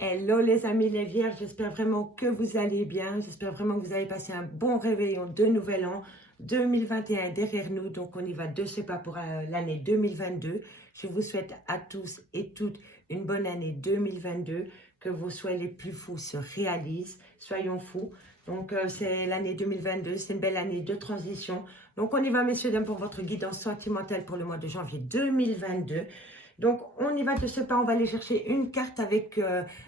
Hello les amis les vierges, j'espère vraiment que vous allez bien, j'espère vraiment que vous avez passé un bon réveillon de nouvel an 2021 derrière nous, donc on y va de ce pas pour l'année 2022. Je vous souhaite à tous et toutes une bonne année 2022, que vos souhaits les plus fous se réalisent, soyons fous. Donc c'est l'année 2022, c'est une belle année de transition. Donc on y va messieurs dames pour votre guidance sentimentale pour le mois de janvier 2022. Donc, on y va de ce pas, on va aller chercher une carte avec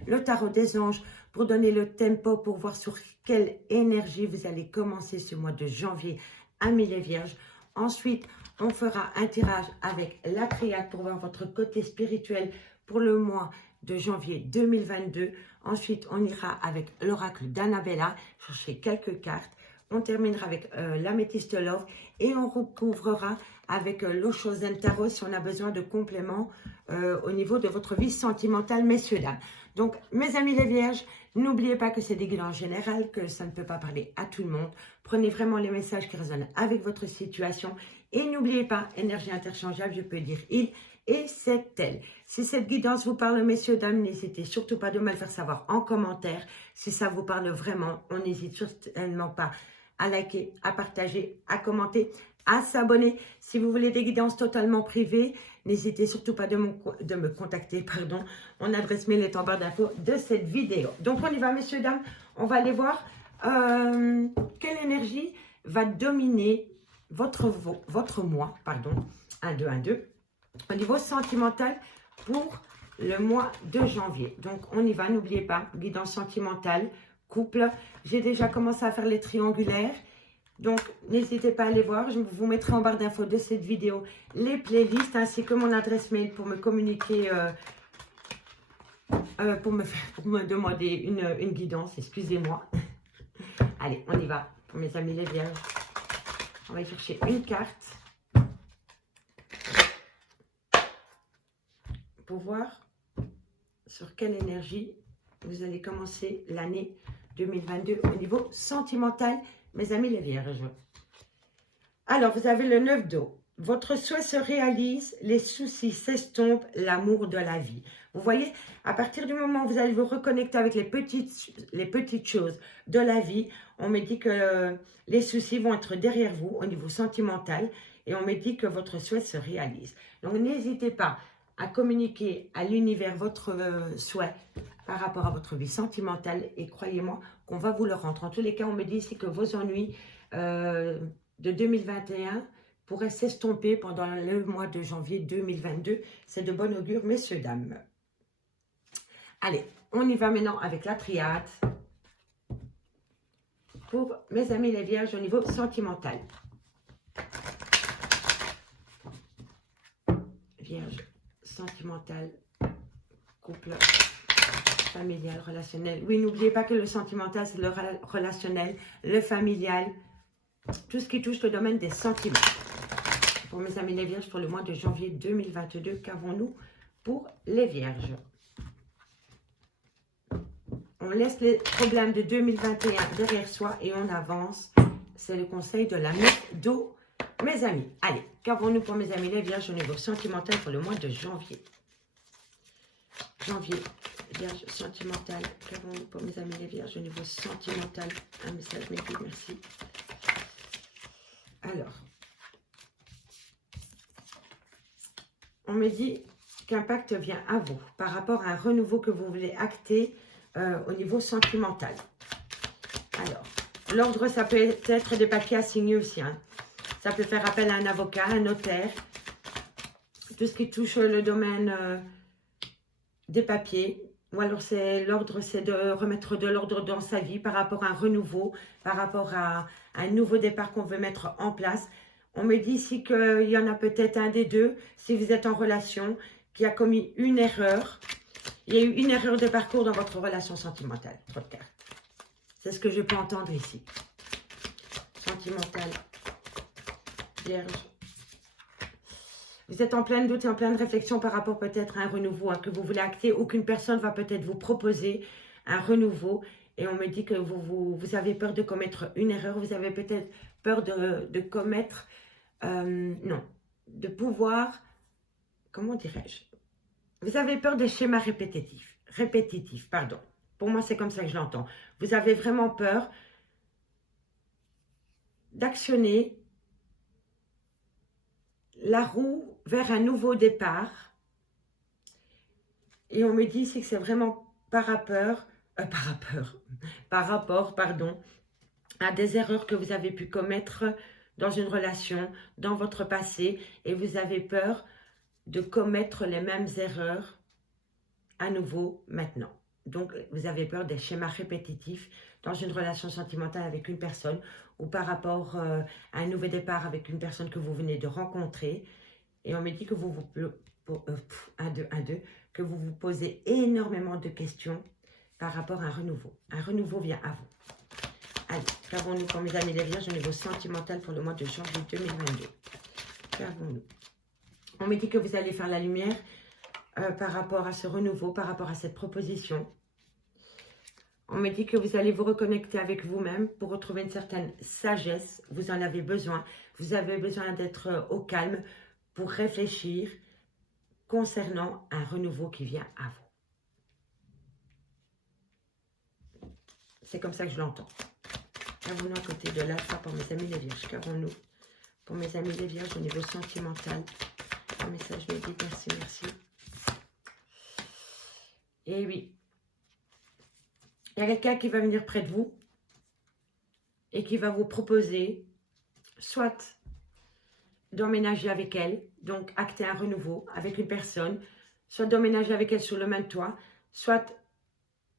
le tarot des anges pour donner le tempo, pour voir sur quelle énergie vous allez commencer ce mois de janvier, amis les vierges. Ensuite, on fera un tirage avec la triade pour voir votre côté spirituel pour le mois de janvier 2022. Ensuite, on ira avec l'oracle d'Annabella, chercher quelques cartes. On terminera avec l'améthyste love et on recouvrera avec l'Oshozen Tarot si on a besoin de compléments au niveau de votre vie sentimentale, messieurs, dames. Donc, mes amis les vierges, n'oubliez pas que c'est des guidances générales, que ça ne peut pas parler à tout le monde. Prenez vraiment les messages qui résonnent avec votre situation et n'oubliez pas, énergie interchangeable, je peux dire il et c'est elle. Si cette guidance vous parle, messieurs, dames, n'hésitez surtout pas de me le faire savoir en commentaire. Si ça vous parle vraiment, on n'hésite certainement pas à liker, à partager, à commenter, à s'abonner. Si vous voulez des guidances totalement privées, n'hésitez surtout pas de me contacter. Pardon. Mon adresse mail est en barre d'infos de cette vidéo. Donc on y va, messieurs, dames. On va aller voir quelle énergie va dominer votre mois. Pardon. 1, 2, 1, 2. Au niveau sentimental pour le mois de janvier. Donc on y va, n'oubliez pas, guidance sentimentale, couple. J'ai déjà commencé à faire les triangulaires. Donc, n'hésitez pas à aller voir. Je vous mettrai en barre d'infos de cette vidéo les playlists ainsi que mon adresse mail pour me communiquer, pour me demander une guidance. Excusez-moi. Allez, on y va pour mes amis les vierges. On va y chercher une carte pour voir sur quelle énergie vous allez commencer l'année 2022 au niveau sentimental, mes amis les vierges. Alors, vous avez le 9 d'eau. Votre souhait se réalise, les soucis s'estompent, l'amour de la vie. Vous voyez, à partir du moment où vous allez vous reconnecter avec les petites choses de la vie, on me dit que les soucis vont être derrière vous au niveau sentimental et on me dit que votre souhait se réalise. Donc, n'hésitez pas à communiquer à l'univers votre souhait par rapport à votre vie sentimentale et croyez-moi qu'on va vous le rendre. En tous les cas, on me dit ici que vos ennuis de 2021 pourraient s'estomper pendant le mois de janvier 2022. C'est de bon augure, messieurs, dames. Allez, on y va maintenant avec la triade pour mes amis les vierges au niveau sentimental. Vierge, sentimental, couple, familial, relationnel. Oui, n'oubliez pas que le sentimental, c'est le relationnel, le familial, tout ce qui touche le domaine des sentiments. Pour mes amis les vierges, pour le mois de janvier 2022, qu'avons-nous pour les vierges? On laisse les problèmes de 2021 derrière soi et on avance. C'est le conseil de la meuf d'eau, mes amis. Allez, qu'avons-nous pour mes amis les vierges au niveau sentimental pour le mois de janvier? Janvier, vierge sentimentale. Qu'avons-nous pour mes amis les vierges au niveau sentimental? Un message, mes filles, merci. Alors, on me dit qu'un pacte vient à vous par rapport à un renouveau que vous voulez acter au niveau sentimental. Alors, l'ordre, ça peut être des papiers à signer aussi. Hein. Ça peut faire appel à un avocat, un notaire. Tout ce qui touche le domaine des papiers. Ou alors, l'ordre, c'est de remettre de l'ordre dans sa vie par rapport à un renouveau, par rapport à un nouveau départ qu'on veut mettre en place. On me dit ici qu'il y en a peut-être un des deux, si vous êtes en relation, qui a commis une erreur. Il y a eu une erreur de parcours dans votre relation sentimentale. Votre carte. C'est ce que je peux entendre ici. Sentimentale. Vierge. Vous êtes en pleine doute et en pleine réflexion par rapport peut-être à un renouveau que vous voulez acter ou qu'une personne va peut-être vous proposer un renouveau. Et on me dit que vous avez peur de commettre une erreur. Vous avez peut-être peur de commettre... non, de pouvoir... Comment dirais-je? Vous avez peur des schémas répétitifs. répétitif, pardon. Pour moi, c'est comme ça que je l'entends. Vous avez vraiment peur d'actionner la roue vers un nouveau départ. Et on me dit ici que c'est vraiment par rapport, pardon, à des erreurs que vous avez pu commettre dans une relation, dans votre passé, et vous avez peur de commettre les mêmes erreurs à nouveau maintenant. Donc, vous avez peur des schémas répétitifs dans une relation sentimentale avec une personne ou par rapport à un nouveau départ avec une personne que vous venez de rencontrer. Et on me dit que que vous vous posez énormément de questions par rapport à un renouveau. Un renouveau vient à vous. Allez, qu'avons-nous pour mes amis les vierges au niveau sentimental pour le mois de janvier 2022? Qu'avons-nous? On me dit que vous allez faire la lumière par rapport à ce renouveau, par rapport à cette proposition. On me dit que vous allez vous reconnecter avec vous-même pour retrouver une certaine sagesse. Vous en avez besoin. Vous avez besoin d'être au calme pour réfléchir concernant un renouveau qui vient à vous. C'est comme ça que je l'entends. Qu'avons-nous à côté de l'alpha pour mes amis les vierges? Qu'avons-nous pour mes amis les vierges au niveau sentimental? Un message me dit merci, merci. Et oui, il y a quelqu'un qui va venir près de vous et qui va vous proposer soit d'emménager avec elle, donc acter un renouveau avec une personne, soit d'emménager avec elle sur le même toit, soit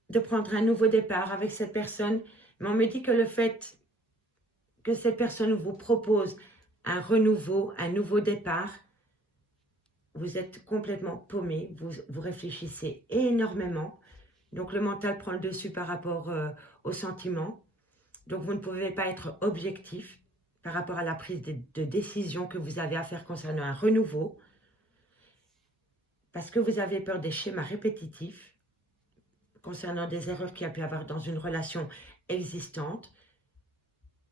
de prendre un nouveau départ avec cette personne. Mais on me dit que le fait que cette personne vous propose un renouveau, un nouveau départ, vous êtes complètement paumé, vous réfléchissez énormément. Donc le mental prend le dessus par rapport aux sentiments. Donc vous ne pouvez pas être objectif par rapport à la prise de décision que vous avez à faire concernant un renouveau. Parce que vous avez peur des schémas répétitifs concernant des erreurs qu'il y a pu avoir dans une relation existante.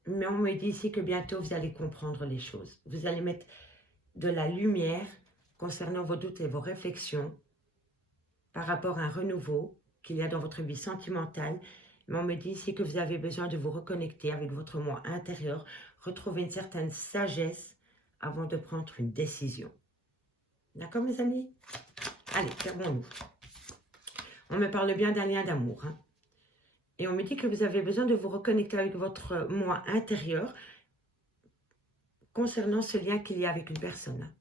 Mais on me dit ici que bientôt vous allez comprendre les choses. Vous allez mettre de la lumière concernant vos doutes et vos réflexions par rapport à un renouveau qu'il y a dans votre vie sentimentale. Mais on me dit ici que vous avez besoin de vous reconnecter avec votre moi intérieur, retrouver une certaine sagesse avant de prendre une décision. D'accord, mes amis? Allez, qu'avons-nous? On me parle bien d'un lien d'amour. Hein? Et on me dit que vous avez besoin de vous reconnecter avec votre moi intérieur concernant ce lien qu'il y a avec une personne. Hein?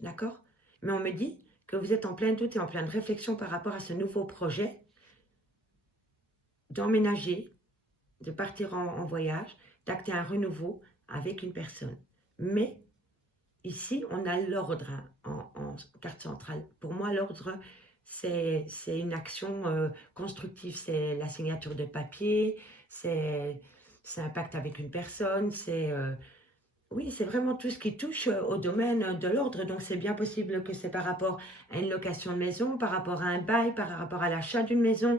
D'accord? Mais on me dit que vous êtes en plein doute et en pleine réflexion par rapport à ce nouveau projet d'emménager, de partir en voyage, d'acter un renouveau avec une personne. Mais ici, on a l'ordre hein, en carte centrale. Pour moi, l'ordre, c'est une action constructive. C'est la signature de papier, c'est un pacte avec une personne, oui, c'est vraiment tout ce qui touche au domaine de l'ordre. Donc, c'est bien possible que c'est par rapport à une location de maison, par rapport à un bail, par rapport à l'achat d'une maison.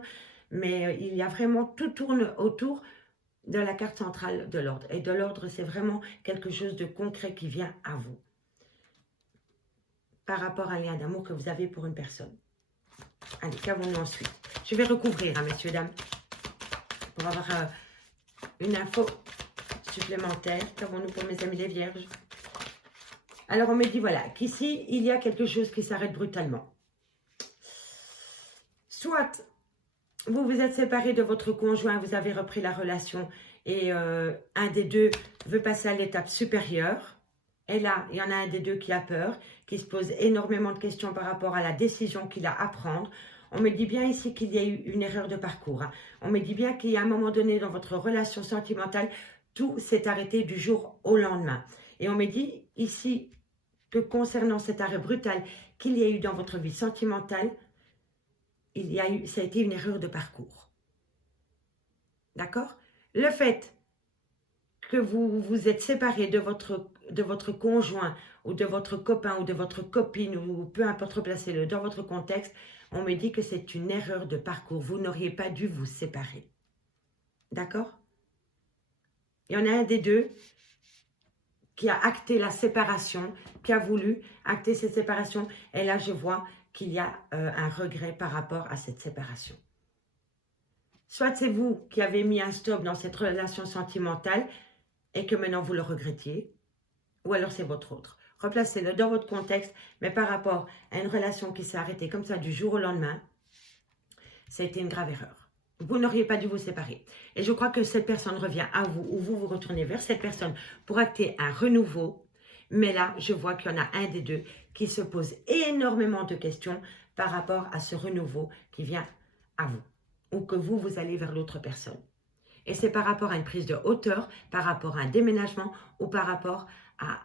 Mais il y a vraiment, tout tourne autour de la carte centrale de l'ordre. Et de l'ordre, c'est vraiment quelque chose de concret qui vient à vous. Par rapport à un lien d'amour que vous avez pour une personne. Allez, qu'avons-nous ensuite? Je vais recouvrir, hein, messieurs, dames, pour avoir une info supplémentaire. Qu'avons-nous pour mes amis les vierges? Alors, on me dit, voilà, qu'ici, il y a quelque chose qui s'arrête brutalement. Soit vous vous êtes séparé de votre conjoint, vous avez repris la relation et un des deux veut passer à l'étape supérieure. Et là, il y en a un des deux qui a peur, qui se pose énormément de questions par rapport à la décision qu'il a à prendre. On me dit bien ici qu'il y a eu une erreur de parcours. Hein. On me dit bien qu'il y a un moment donné dans votre relation sentimentale, tout s'est arrêté du jour au lendemain. Et on me dit ici que concernant cet arrêt brutal qu'il y a eu dans votre vie sentimentale, ça a été une erreur de parcours. D'accord? Le fait que vous vous êtes séparé de votre conjoint ou de votre copain ou de votre copine ou peu importe, replacez-le dans votre contexte, on me dit que c'est une erreur de parcours. Vous n'auriez pas dû vous séparer. D'accord? Il y en a un des deux qui a acté la séparation, qui a voulu acter cette séparation. Et là, je vois qu'il y a un regret par rapport à cette séparation. Soit c'est vous qui avez mis un stop dans cette relation sentimentale et que maintenant vous le regrettiez, ou alors c'est votre autre. Replacez-le dans votre contexte, mais par rapport à une relation qui s'est arrêtée comme ça du jour au lendemain, ça a été une grave erreur. Vous n'auriez pas dû vous séparer. Et je crois que cette personne revient à vous, ou vous vous retournez vers cette personne pour acter un renouveau. Mais là, je vois qu'il y en a un des deux qui se pose énormément de questions par rapport à ce renouveau qui vient à vous. Ou que vous allez vers l'autre personne. Et c'est par rapport à une prise de hauteur, par rapport à un déménagement ou par rapport à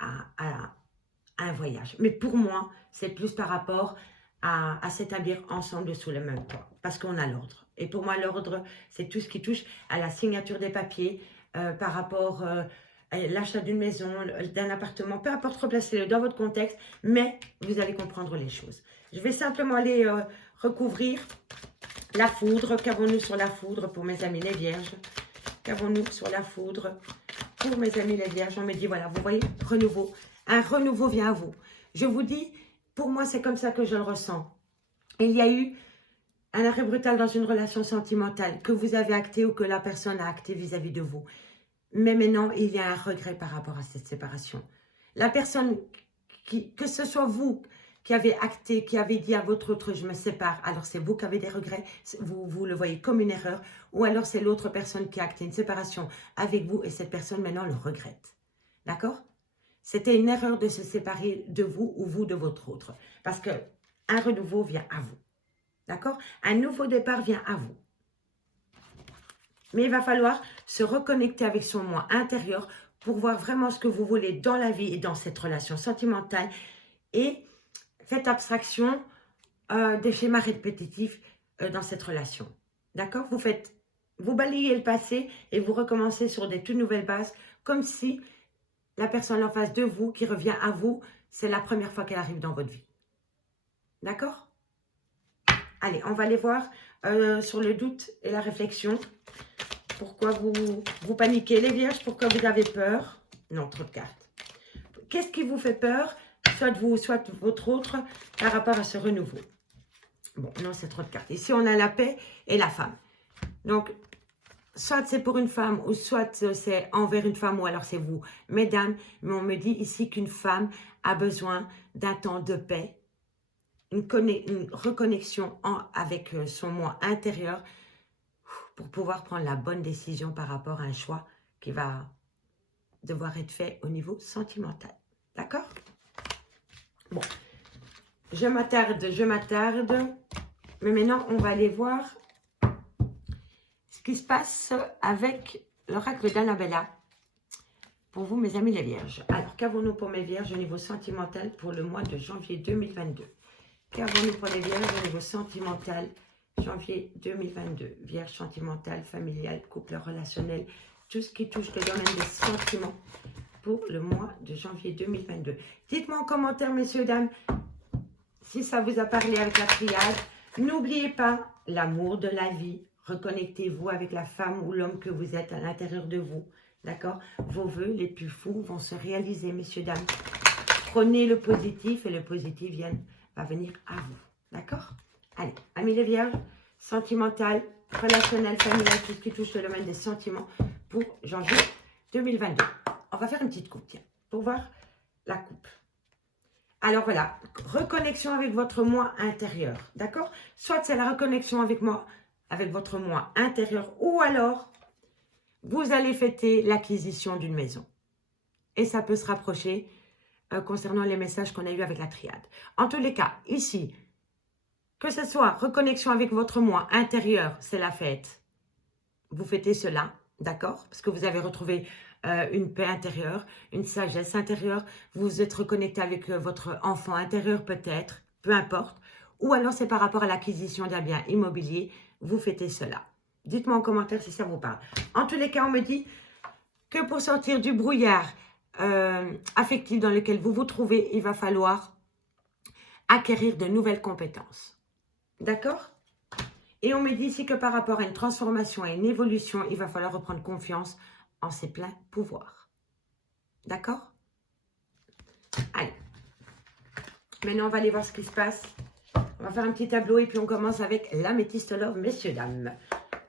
un voyage. Mais pour moi, c'est plus par rapport à s'établir ensemble sous le même toit. Parce qu'on a l'ordre. Et pour moi, l'ordre, c'est tout ce qui touche à la signature des papiers, par rapport à l'achat d'une maison, d'un appartement, peu importe, replacez-le dans votre contexte, mais vous allez comprendre les choses. Je vais simplement aller recouvrir la foudre. Qu'avons-nous sur la foudre pour mes amis les vierges? Qu'avons-nous sur la foudre pour mes amis les vierges? On me dit, voilà, vous voyez, renouveau. Un renouveau vient à vous. Je vous dis, pour moi, c'est comme ça que je le ressens. Il y a eu un arrêt brutal dans une relation sentimentale que vous avez acté ou que la personne a acté vis-à-vis de vous. Mais maintenant, il y a un regret par rapport à cette séparation. La personne, que ce soit vous qui avez acté, qui avez dit à votre autre, je me sépare, alors c'est vous qui avez des regrets, vous le voyez comme une erreur, ou alors c'est l'autre personne qui a acté une séparation avec vous et cette personne maintenant le regrette. D'accord? C'était une erreur de se séparer de vous ou vous de votre autre. Parce qu'un renouveau vient à vous. D'accord? Un nouveau départ vient à vous. Mais il va falloir se reconnecter avec son moi intérieur pour voir vraiment ce que vous voulez dans la vie et dans cette relation sentimentale. Et faites abstraction des schémas répétitifs dans cette relation. D'accord? Vous balayez le passé et vous recommencez sur des toutes nouvelles bases, comme si la personne en face de vous qui revient à vous, c'est la première fois qu'elle arrive dans votre vie. D'accord? Allez, on va aller voir sur le doute et la réflexion. Pourquoi vous paniquez les vierges? Pourquoi vous avez peur? Non, trop de cartes. Qu'est-ce qui vous fait peur? Soit vous, soit votre autre, par rapport à ce renouveau. Bon, non, c'est trop de cartes. Ici, on a la paix et la femme. Donc, soit c'est pour une femme, ou soit c'est envers une femme, ou alors c'est vous. Mesdames, mais on me dit ici qu'une femme a besoin d'un temps de paix, une reconnexion avec son moi intérieur pour pouvoir prendre la bonne décision par rapport à un choix qui va devoir être fait au niveau sentimental. D'accord? Bon, je m'attarde, mais maintenant on va aller voir ce qui se passe avec l'oracle d'Annabella. Pour vous, mes amis les vierges. Alors, qu'avons-nous pour mes vierges au niveau sentimental pour le mois de janvier 2022? Qu'avons-nous pour les vierges au niveau sentimental janvier 2022? Vierge sentimentale, familiale, couple relationnel, tout ce qui touche le domaine des sentiments pour le mois de janvier 2022. Dites-moi en commentaire, messieurs, dames, si ça vous a parlé avec la triade. N'oubliez pas l'amour de la vie. Reconnectez-vous avec la femme ou l'homme que vous êtes à l'intérieur de vous. D'accord? Vos vœux les plus fous vont se réaliser, messieurs, dames. Prenez le positif et le positif va venir à vous. D'accord? Allez, amis les vierges, sentimental, relationnel, familial, tout ce qui touche le domaine des sentiments pour janvier 2022. On va faire une petite coupe, tiens, pour voir la coupe. Alors voilà, reconnexion avec votre moi intérieur, d'accord? Soit c'est la reconnexion avec votre moi intérieur, ou alors vous allez fêter l'acquisition d'une maison. Et ça peut se rapprocher concernant les messages qu'on a eus avec la triade. En tous les cas, ici, que ce soit reconnexion avec votre moi intérieur, c'est la fête. Vous fêtez cela, d'accord? Parce que vous avez retrouvé une paix intérieure, une sagesse intérieure. Vous vous êtes reconnecté avec votre enfant intérieur peut-être, peu importe. Ou alors c'est par rapport à l'acquisition d'un bien immobilier. Vous fêtez cela. Dites-moi en commentaire si ça vous parle. En tous les cas, on me dit que pour sortir du brouillard affectif dans lequel vous vous trouvez, il va falloir acquérir de nouvelles compétences. D'accord? Et on me dit ici que par rapport à une transformation et une évolution, il va falloir reprendre confiance en ses pleins pouvoirs. D'accord? Allez. Maintenant, on va aller voir ce qui se passe On va faire un petit tableau et puis on commence avec l'améthyste love, messieurs, dames.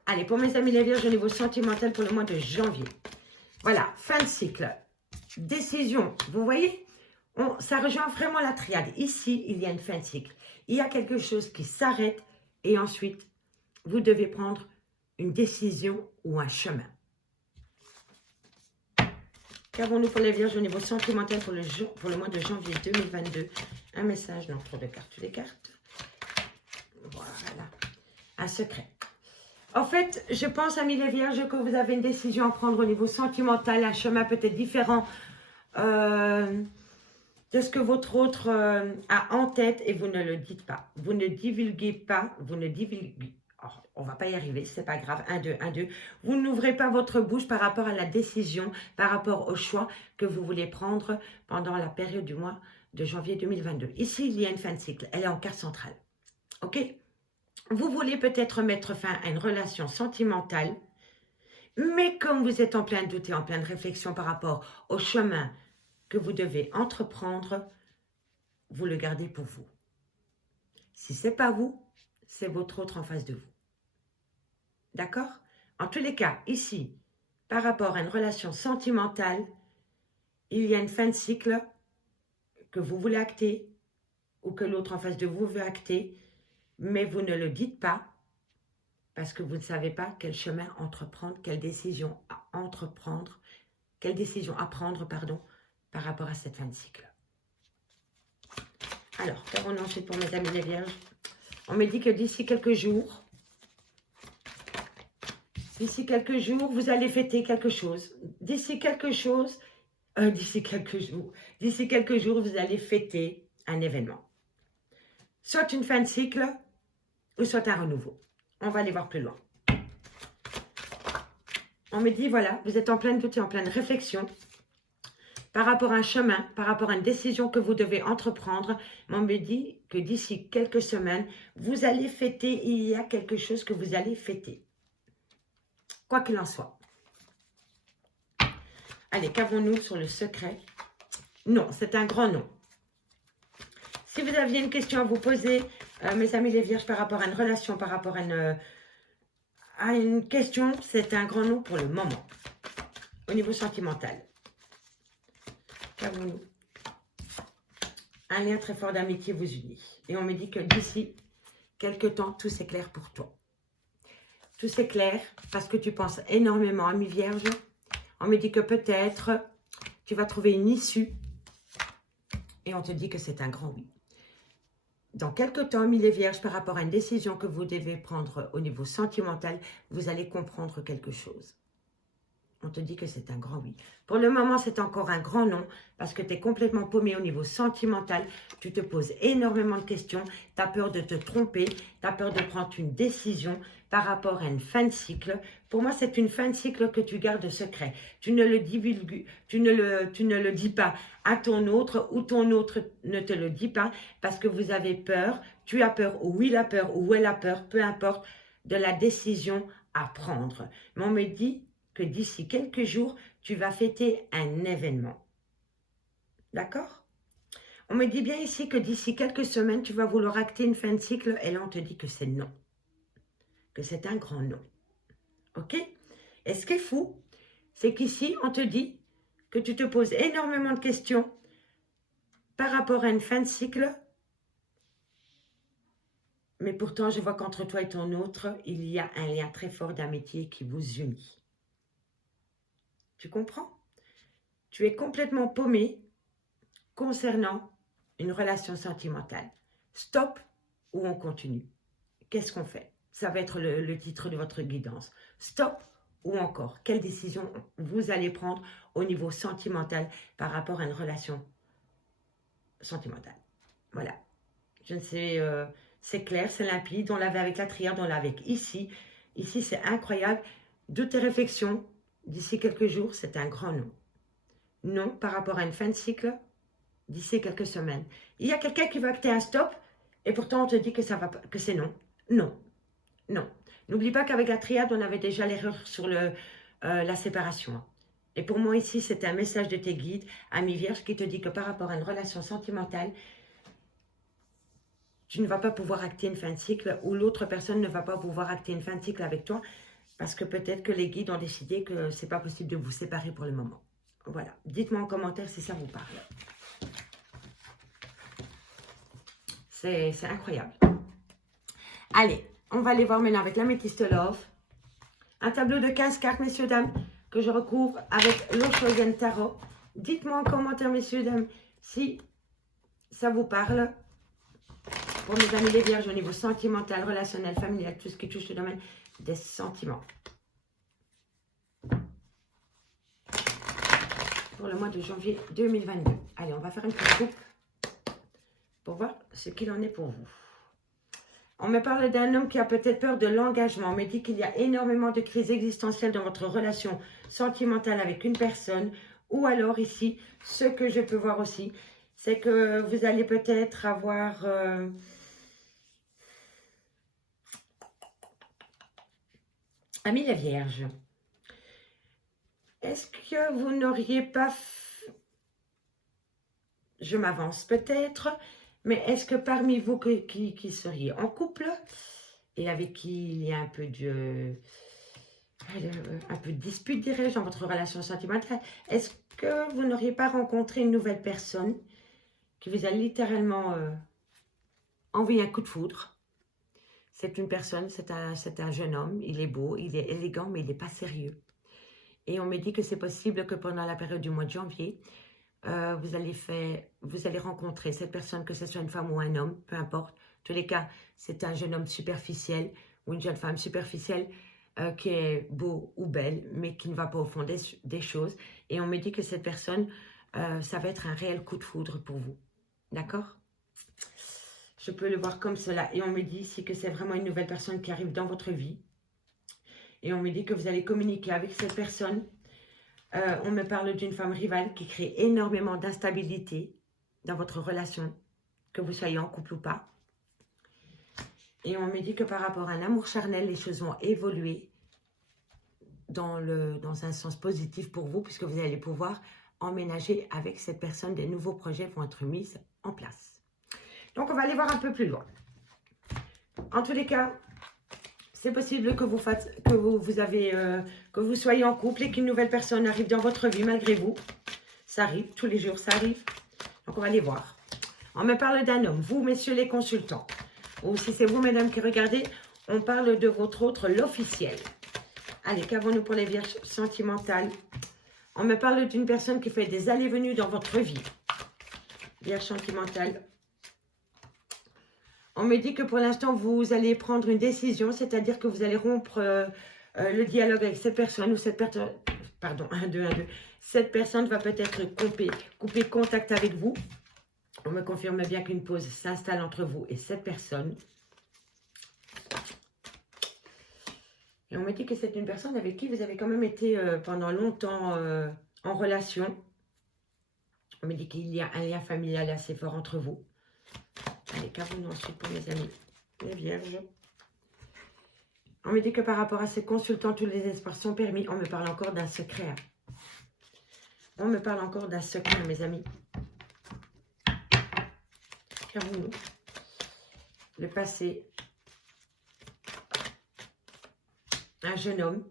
Allez, pour mes amis les vierges, au niveau sentimental pour le mois de janvier. Voilà, fin de cycle. Décision, vous voyez, ça rejoint vraiment la triade. Ici, il y a une fin de cycle. Il y a quelque chose qui s'arrête et ensuite, vous devez prendre une décision ou un chemin. Qu'avons-nous pour les vierges au niveau sentimental pour le mois de janvier 2022? Un message, non, trop de cartes, toutes les cartes. Voilà, un secret. En fait, je pense, amis les vierges, que vous avez une décision à prendre au niveau sentimental, un chemin peut-être différent de ce que votre autre a en tête et vous ne le dites pas. Vous ne divulguez pas, vous ne divulguez. Oh, on ne va pas y arriver, c'est pas grave. 1, 2, 1, 2. Vous n'ouvrez pas votre bouche par rapport à la décision, par rapport au choix que vous voulez prendre pendant la période du mois de janvier 2022. Ici, il y a une fin de cycle. Elle est en carte centrale. OK? Vous voulez peut-être mettre fin à une relation sentimentale, mais comme vous êtes en plein doute et en pleine réflexion par rapport au chemin que vous devez entreprendre, vous le gardez pour vous. Si ce n'est pas vous, c'est votre autre en face de vous. D'accord? En tous les cas, ici, par rapport à une relation sentimentale, il y a une fin de cycle que vous voulez acter ou que l'autre en face de vous veut acter, mais vous ne le dites pas parce que vous ne savez pas quel chemin entreprendre, quelle décision à entreprendre, quelle décision à prendre, pardon, par rapport à cette fin de cycle. Alors, qu'avons-nous ensuite pour mes amis les vierges? On me dit que d'ici quelques jours, vous allez fêter quelque chose. D'ici quelques jours, vous allez fêter un événement. Soit une fin de cycle, ou soit un renouveau. On va aller voir plus loin. On me dit, voilà, vous êtes en pleine doute et en pleine réflexion par rapport à un chemin, par rapport à une décision que vous devez entreprendre. On me dit que d'ici quelques semaines, vous allez fêter, il y a quelque chose que vous allez fêter. Quoi qu'il en soit. Allez, qu'avons-nous sur le secret? Non, c'est un grand non. Si vous aviez une question à vous poser, mes amis les vierges, par rapport à une relation, par rapport à une question, c'est un grand non pour le moment. Au niveau sentimental. Qu'avons-nous? Un lien très fort d'amitié vous unit. Et on me dit que d'ici quelques temps, tout s'éclaire pour toi. Tout s'éclaire parce que tu penses énormément à mi vierge. On me dit que peut-être tu vas trouver une issue. Et on te dit que c'est un grand oui. Dans quelques temps, mi les vierges, par rapport à une décision que vous devez prendre au niveau sentimental, vous allez comprendre quelque chose. On te dit que c'est un grand oui. Pour le moment, c'est encore un grand non, parce que tu es complètement paumé au niveau sentimental. Tu te poses énormément de questions. Tu as peur de te tromper. Tu as peur de prendre une décision par rapport à une fin de cycle. Pour moi, c'est une fin de cycle que tu gardes secret. Tu ne le divulgues, tu ne le dis pas à ton autre, ou ton autre ne te le dit pas, parce que vous avez peur. Tu as peur, ou il a peur, ou elle a peur, peu importe, de la décision à prendre. Mais on me dit que d'ici quelques jours, tu vas fêter un événement. D'accord? On me dit bien ici que d'ici quelques semaines, tu vas vouloir acter une fin de cycle et là, on te dit que c'est non. Que c'est un grand non. Ok? Et ce qui est fou, c'est qu'ici, on te dit que tu te poses énormément de questions par rapport à une fin de cycle. Mais pourtant, je vois qu'entre toi et ton autre, il y a un lien très fort d'amitié qui vous unit. Tu comprends? Tu es complètement paumé concernant une relation sentimentale. Stop ou on continue? Qu'est-ce qu'on fait? Ça va être le titre de votre guidance. Stop ou encore? Quelle décision vous allez prendre au niveau sentimental par rapport à une relation sentimentale? Voilà. Je ne sais, c'est clair, c'est limpide. On l'avait avec la triade, on l'a avec ici. Ici, c'est incroyable. De tes réflexions, d'ici quelques jours, c'est un grand non. Non par rapport à une fin de cycle, d'ici quelques semaines. Il y a quelqu'un qui veut acter un stop, et pourtant on te dit que ça va pas, que c'est non. Non. Non. N'oublie pas qu'avec la triade, on avait déjà l'erreur sur la séparation. Et pour moi ici, c'est un message de tes guides, amis vierges, qui te dit que par rapport à une relation sentimentale, tu ne vas pas pouvoir acter une fin de cycle ou l'autre personne ne va pas pouvoir acter une fin de cycle avec toi parce que peut-être que les guides ont décidé que c'est pas possible de vous séparer pour le moment. Voilà. Dites-moi en commentaire si ça vous parle. C'est incroyable. Allez, on va aller voir maintenant avec l'Améthyste Love. Un tableau de 15 cartes, messieurs, dames, que je recouvre avec l'Oshogen Tarot. Dites-moi en commentaire, messieurs, dames, si ça vous parle. Pour mes amis les vierges au niveau sentimental, relationnel, familial, tout ce qui touche le domaine des sentiments. Pour le mois de janvier 2022. Allez, on va faire une petite coupe pour voir ce qu'il en est pour vous. On me parle d'un homme qui a peut-être peur de l'engagement. On me dit qu'il y a énormément de crises existentielles dans votre relation sentimentale avec une personne. Ou alors ici, ce que je peux voir aussi, c'est que vous allez peut-être avoir... Amis les vierges, est-ce que vous n'auriez pas... Je m'avance peut-être, mais est-ce que parmi vous qui seriez en couple et avec qui il y a un peu de dispute, dirais-je, dans votre relation sentimentale, est-ce que vous n'auriez pas rencontré une nouvelle personne qui vous a littéralement envoyé un coup de foudre? C'est une personne, c'est un jeune homme, il est beau, il est élégant, mais il n'est pas sérieux. Et on me dit que c'est possible que pendant la période du mois de janvier, vous allez rencontrer cette personne, que ce soit une femme ou un homme, peu importe. En tous les cas, c'est un jeune homme superficiel ou une jeune femme superficielle qui est beau ou belle, mais qui ne va pas au fond des choses. Et on me dit que cette personne, ça va être un réel coup de foudre pour vous. D'accord ? Je peux le voir comme cela. Et on me dit ici que c'est vraiment une nouvelle personne qui arrive dans votre vie. Et on me dit que vous allez communiquer avec cette personne. On me parle d'une femme rivale qui crée énormément d'instabilité dans votre relation, que vous soyez en couple ou pas. Et on me dit que par rapport à un amour charnel, les choses vont évoluer dans un sens positif pour vous, puisque vous allez pouvoir emménager avec cette personne. Des nouveaux projets vont être mis en place. Donc, on va aller voir un peu plus loin. En tous les cas, c'est possible que vous soyez en couple et qu'une nouvelle personne arrive dans votre vie malgré vous. Ça arrive, tous les jours, ça arrive. Donc, on va aller voir. On me parle d'un homme, vous, messieurs les consultants. Ou si c'est vous, mesdames, qui regardez, on parle de votre autre, l'officiel. Allez, qu'avons-nous pour les vierges sentimentales? On me parle d'une personne qui fait des allées-venues dans votre vie. Vierge sentimentale. On me dit que pour l'instant, vous allez prendre une décision, c'est-à-dire que vous allez rompre le dialogue avec cette personne ou cette personne... Pardon, 1, 2, 1, 2. Cette personne va peut-être couper contact avec vous. On me confirme bien qu'une pause s'installe entre vous et cette personne. Et on me dit que c'est une personne avec qui vous avez quand même été pendant longtemps en relation. On me dit qu'il y a un lien familial assez fort entre vous. Allez, qu'avons-nous ensuite pour mes amis les vierges? On me dit que par rapport à ces consultants, tous les espoirs sont permis. On me parle encore d'un secret. On me parle encore d'un secret, mes amis. Qu'avons-nous? Le passé. Un jeune homme.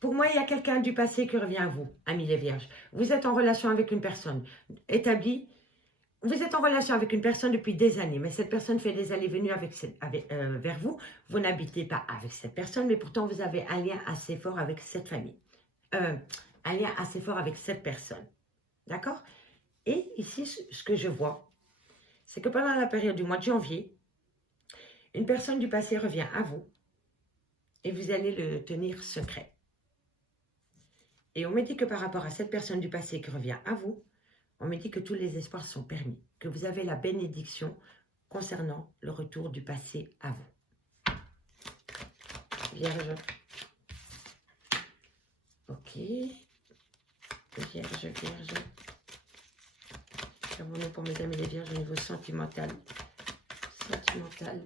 Pour moi, il y a quelqu'un du passé qui revient à vous, amis les vierges. Vous êtes en relation avec une personne établie. Vous êtes en relation avec une personne depuis des années, mais cette personne fait des allées-venues vers vous. Vous n'habitez pas avec cette personne, mais pourtant vous avez un lien assez fort avec cette famille. Un lien assez fort avec cette personne. D'accord? Et ici, ce que je vois, c'est que pendant la période du mois de janvier, une personne du passé revient à vous et vous allez le tenir secret. Et on me dit que par rapport à cette personne du passé qui revient à vous, on me dit que tous les espoirs sont permis, que vous avez la bénédiction concernant le retour du passé à vous. Vierge. Ok. Vierge, vierge. Qu'avons-nous pour mes amis les vierges au niveau sentimental? Sentimental.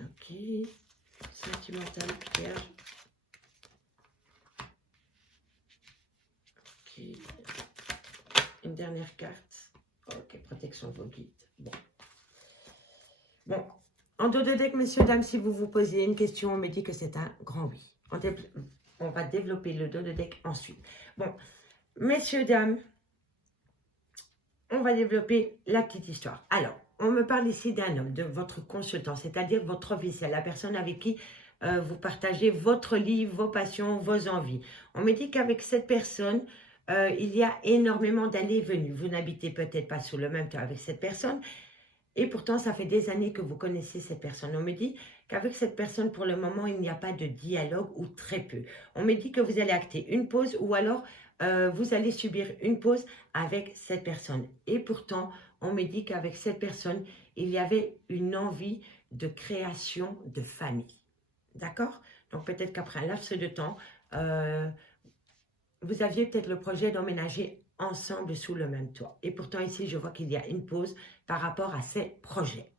Ok. Sentimental, vierge. Ok. Une dernière carte. Ok, protection de vos guides. Bon, Bon, en dos de deck, messieurs, dames, si vous vous posez une question, on me dit que c'est un grand oui. On va développer le dos de deck ensuite. Bon, messieurs, dames, on va développer la petite histoire. Alors, on me parle ici d'un homme, de votre consultant, c'est-à-dire votre officiel, la personne avec qui vous partagez votre livre, vos passions, vos envies. On me dit qu'avec cette personne, il y a énormément d'allées et venues. Vous n'habitez peut-être pas sous le même toit avec cette personne, et pourtant, ça fait des années que vous connaissez cette personne. On me dit qu'avec cette personne, pour le moment, il n'y a pas de dialogue ou très peu. On me dit que vous allez acter une pause ou alors vous allez subir une pause avec cette personne. Et pourtant, on me dit qu'avec cette personne, il y avait une envie de création de famille. D'accord? Donc, peut-être qu'après un laps de temps, vous aviez peut-être le projet d'emménager ensemble sous le même toit. Et pourtant, ici, je vois qu'il y a une pause par rapport à ces projets.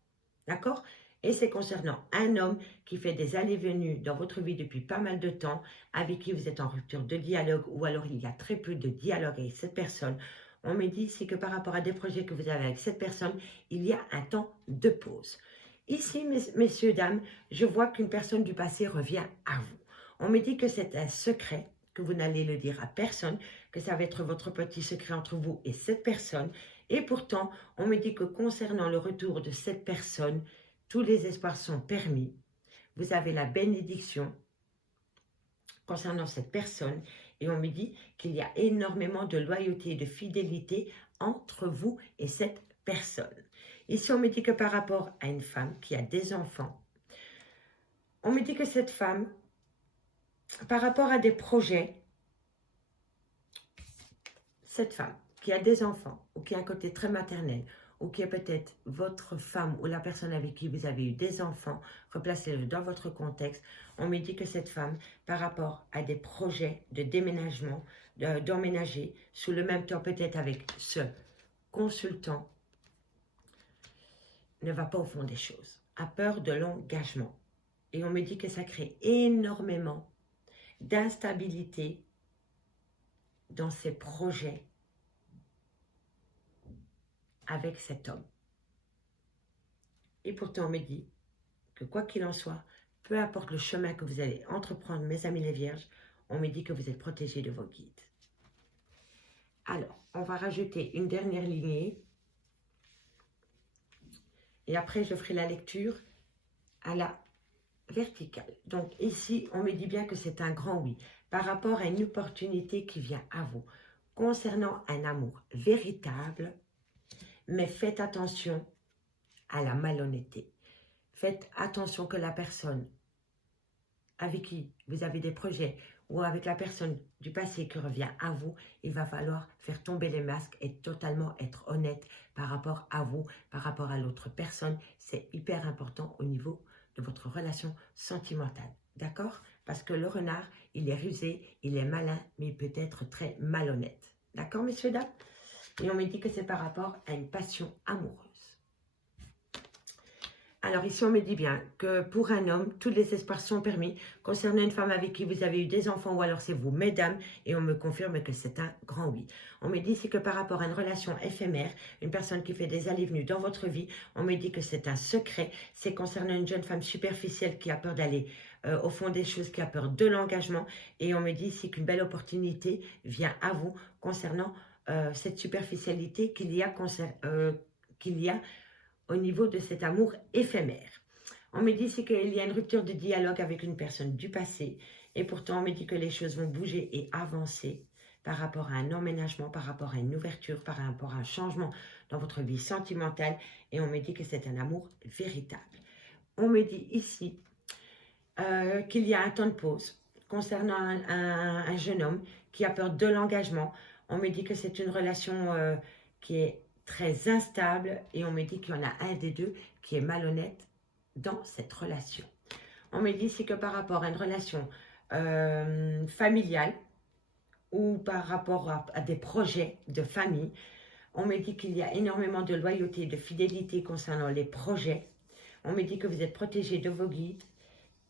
D'accord? Et c'est concernant un homme qui fait des allées-venues dans votre vie depuis pas mal de temps, avec qui vous êtes en rupture de dialogue, ou alors il y a très peu de dialogue avec cette personne. On me dit ici que par rapport à des projets que vous avez avec cette personne, il y a un temps de pause. Ici, messieurs, dames, je vois qu'une personne du passé revient à vous. On me dit que c'est un secret, que vous n'allez le dire à personne, que ça va être votre petit secret entre vous et cette personne. Et pourtant, on me dit que concernant le retour de cette personne, tous les espoirs sont permis. Vous avez la bénédiction concernant cette personne. Et on me dit qu'il y a énormément de loyauté et de fidélité entre vous et cette personne. Ici, on me dit que par rapport à une femme qui a des enfants, on me dit que cette femme, par rapport à des projets, cette femme qui a des enfants ou qui a un côté très maternel ou qui est peut-être votre femme ou la personne avec qui vous avez eu des enfants, replacez-le dans votre contexte. On me dit que cette femme, par rapport à des projets de déménagement, d'emménager sous le même temps peut-être avec ce consultant, ne va pas au fond des choses, a peur de l'engagement. Et on me dit que ça crée énormément d'instabilité dans ses projets avec cet homme. Et pourtant, on me dit que quoi qu'il en soit, peu importe le chemin que vous allez entreprendre, mes amis les vierges, on me dit que vous êtes protégés de vos guides. Alors, on va rajouter une dernière lignée. Et après, je ferai la lecture à la verticale. Donc ici, on me dit bien que c'est un grand oui par rapport à une opportunité qui vient à vous concernant un amour véritable, mais faites attention à la malhonnêteté. Faites attention que la personne avec qui vous avez des projets ou avec la personne du passé qui revient à vous, il va falloir faire tomber les masques et totalement être honnête par rapport à vous, par rapport à l'autre personne. C'est hyper important au niveau de votre relation sentimentale. D'accord? Parce que le renard, il est rusé, il est malin, mais il peut être très malhonnête. D'accord, messieurs, dames? Et on me dit que c'est par rapport à une passion amoureuse. Alors ici, on me dit bien que pour un homme, tous les espoirs sont permis. Concernant une femme avec qui vous avez eu des enfants, ou alors c'est vous, mesdames, et on me confirme que c'est un grand oui. On me dit c'est que par rapport à une relation éphémère, une personne qui fait des allées-venues dans votre vie, on me dit que c'est un secret. C'est concernant une jeune femme superficielle qui a peur d'aller au fond des choses, qui a peur de l'engagement. Et on me dit ici qu'une belle opportunité vient à vous concernant cette superficialité qu'il y a au niveau de cet amour éphémère. On me dit qu'il y a une rupture de dialogue avec une personne du passé et pourtant on me dit que les choses vont bouger et avancer par rapport à un emménagement, par rapport à une ouverture, par rapport à un changement dans votre vie sentimentale et on me dit que c'est un amour véritable. On me dit ici qu'il y a un temps de pause concernant un jeune homme qui a peur de l'engagement. On me dit que c'est une relation qui est très instable et on me dit qu'il y en a un des deux qui est malhonnête dans cette relation. On me dit c'est que par rapport à une relation familiale ou par rapport à des projets de famille, on me dit qu'il y a énormément de loyauté et de fidélité concernant les projets. On me dit que vous êtes protégés de vos guides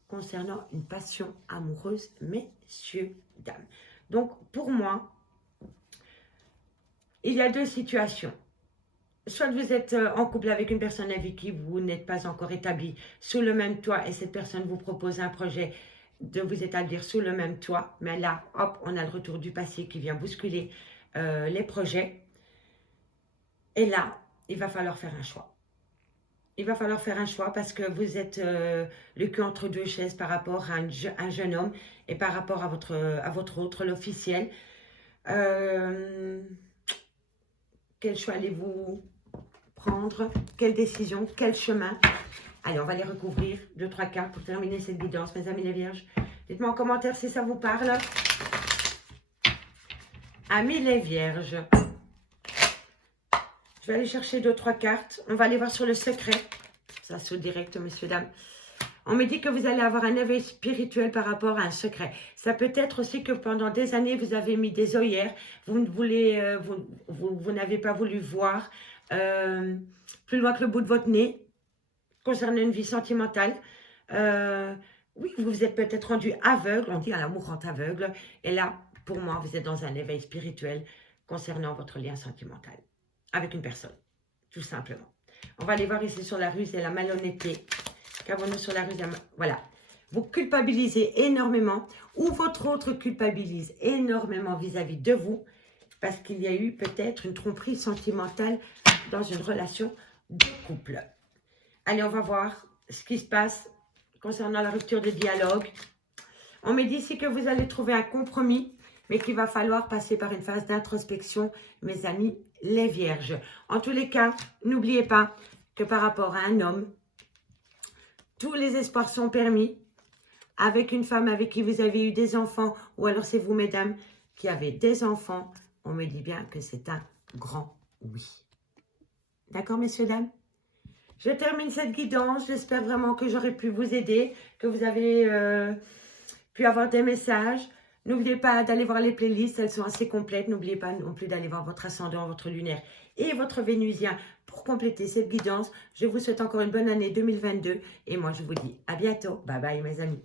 concernant une passion amoureuse, messieurs, dames. Donc, pour moi, il y a deux situations. soit vous êtes en couple avec une personne avec qui vous n'êtes pas encore établi sous le même toit et cette personne vous propose un projet de vous établir sous le même toit. Mais là, hop, on a le retour du passé qui vient bousculer les projets. Et là, il va falloir faire un choix. Il va falloir faire un choix parce que vous êtes le cul entre deux chaises par rapport à un jeune homme et par rapport à votre autre, l'officiel. Quel choix allez-vous prendre? Quelle décision? Quel chemin? Allez, on va les recouvrir. 2, 3 cartes pour terminer cette guidance, mes amis les vierges. Dites-moi en commentaire si ça vous parle. Amis les vierges. Je vais aller chercher 2, 3 cartes. On va aller voir sur le secret. Ça saute direct, messieurs, dames. On me dit que vous allez avoir un éveil spirituel par rapport à un secret. Ça peut être aussi que pendant des années, vous avez mis des œillères. Vous n'avez pas voulu voir plus loin que le bout de votre nez concernant une vie sentimentale. Oui, vous vous êtes peut-être rendu aveugle. On dit à l'amour rend aveugle. Et là, pour moi, vous êtes dans un éveil spirituel concernant votre lien sentimental avec une personne, tout simplement. On va aller voir ici sur la ruse et la malhonnêteté. Qu'avons-nous sur la ruse? Voilà. Vous culpabilisez énormément ou votre autre culpabilise énormément vis-à-vis de vous parce qu'il y a eu peut-être une tromperie sentimentale dans une relation de couple. Allez, on va voir ce qui se passe concernant la rupture de dialogue. On me dit ici que vous allez trouver un compromis, mais qu'il va falloir passer par une phase d'introspection, mes amis les vierges. En tous les cas, n'oubliez pas que par rapport à un homme, tous les espoirs sont permis. Avec une femme avec qui vous avez eu des enfants, ou alors c'est vous, mesdames, qui avez des enfants, on me dit bien que c'est un grand oui. D'accord, messieurs, dames? Je termine cette guidance. J'espère vraiment que j'aurai pu vous aider, que vous avez pu avoir des messages. N'oubliez pas d'aller voir les playlists, elles sont assez complètes. N'oubliez pas non plus d'aller voir votre ascendant, votre lunaire et votre vénusien pour compléter cette guidance. Je vous souhaite encore une bonne année 2022 et moi je vous dis à bientôt. Bye bye mes amis.